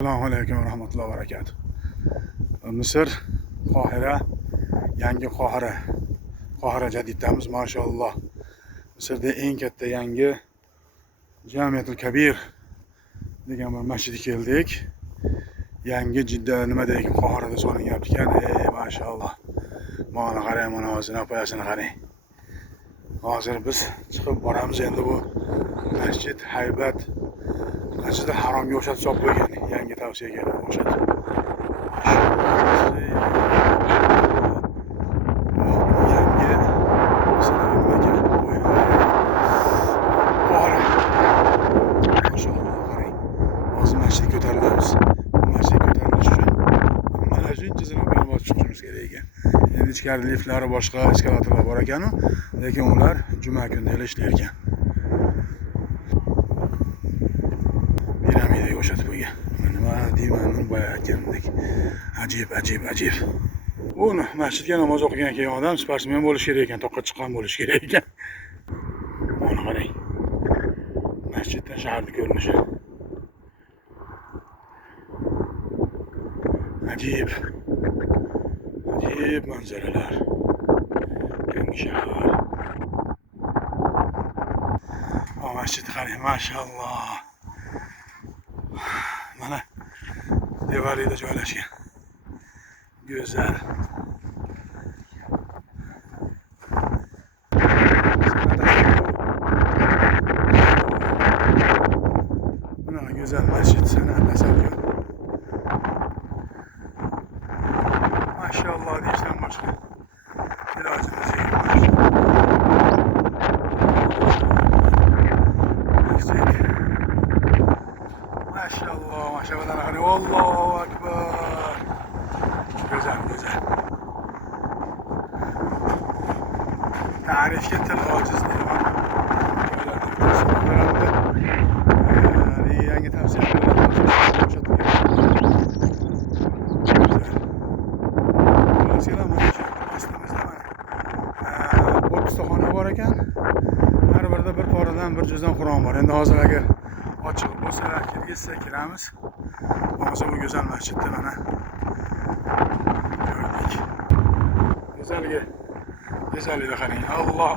Assalomu alaykum va rahmatullohi va barakatuh. Misr, Qohira, yangi Qohira jadiddamiz mashalloh. Misrda eng katta yangi Jamiatul Kabir degan bir masjidga keldik. Yangi Jidda nima deydi, Qohirada so'ranyapti ekan. Mashalloh. Mana qarang, mana o'zini poyasini qarang. Hozir biz chiqib boramiz endi bu masjid haybat Masjid Haromga o'xshatib solib qo'ygan, yangi tavsiyaga o'xshatib. Hozir masjidga ko'tarilamiz. Masjidga ko'tarilish uchun mana shuncha zinobdan bosib chiqishimiz kerak ekan. Endi ichkarida liftlari boshqa eskalatorlar bor ekan-ku, lekin ular juma kunida ishlar ekan. Piramidaga o'xshatib qo'ygan. Nima deyman, boya aytgandek. Ajib. Uni masjidga namoz o'qigan keyin odam sportsmen bo'lish kerak ekan, toqqa chiqqan bo'lish kerak ekan. Mana qarang. Masjiddan shaharning ko'rinishi. Ajib manzaralar. Yangi shahar. Masjidga qarang, mashalloh. Mana devorida joylashgan. Go'zal. Mana go'zal masjid, san'at asari. Mashalloh deyishdan boshqa ilojimiz yo'q. Mashalloh, qarang. Allohu akbar. Güzel. Tarifga til ojiz deyman. Yangi tavsiya xona bor ekan. Har birida bir poradan bir juzdan Qur'on bor. Endi hozir agar ochiq bo'lsa, kirgizsa kiramiz. Hozir bu go'zal masjidda mana go'zalligiga qarang. Alloh.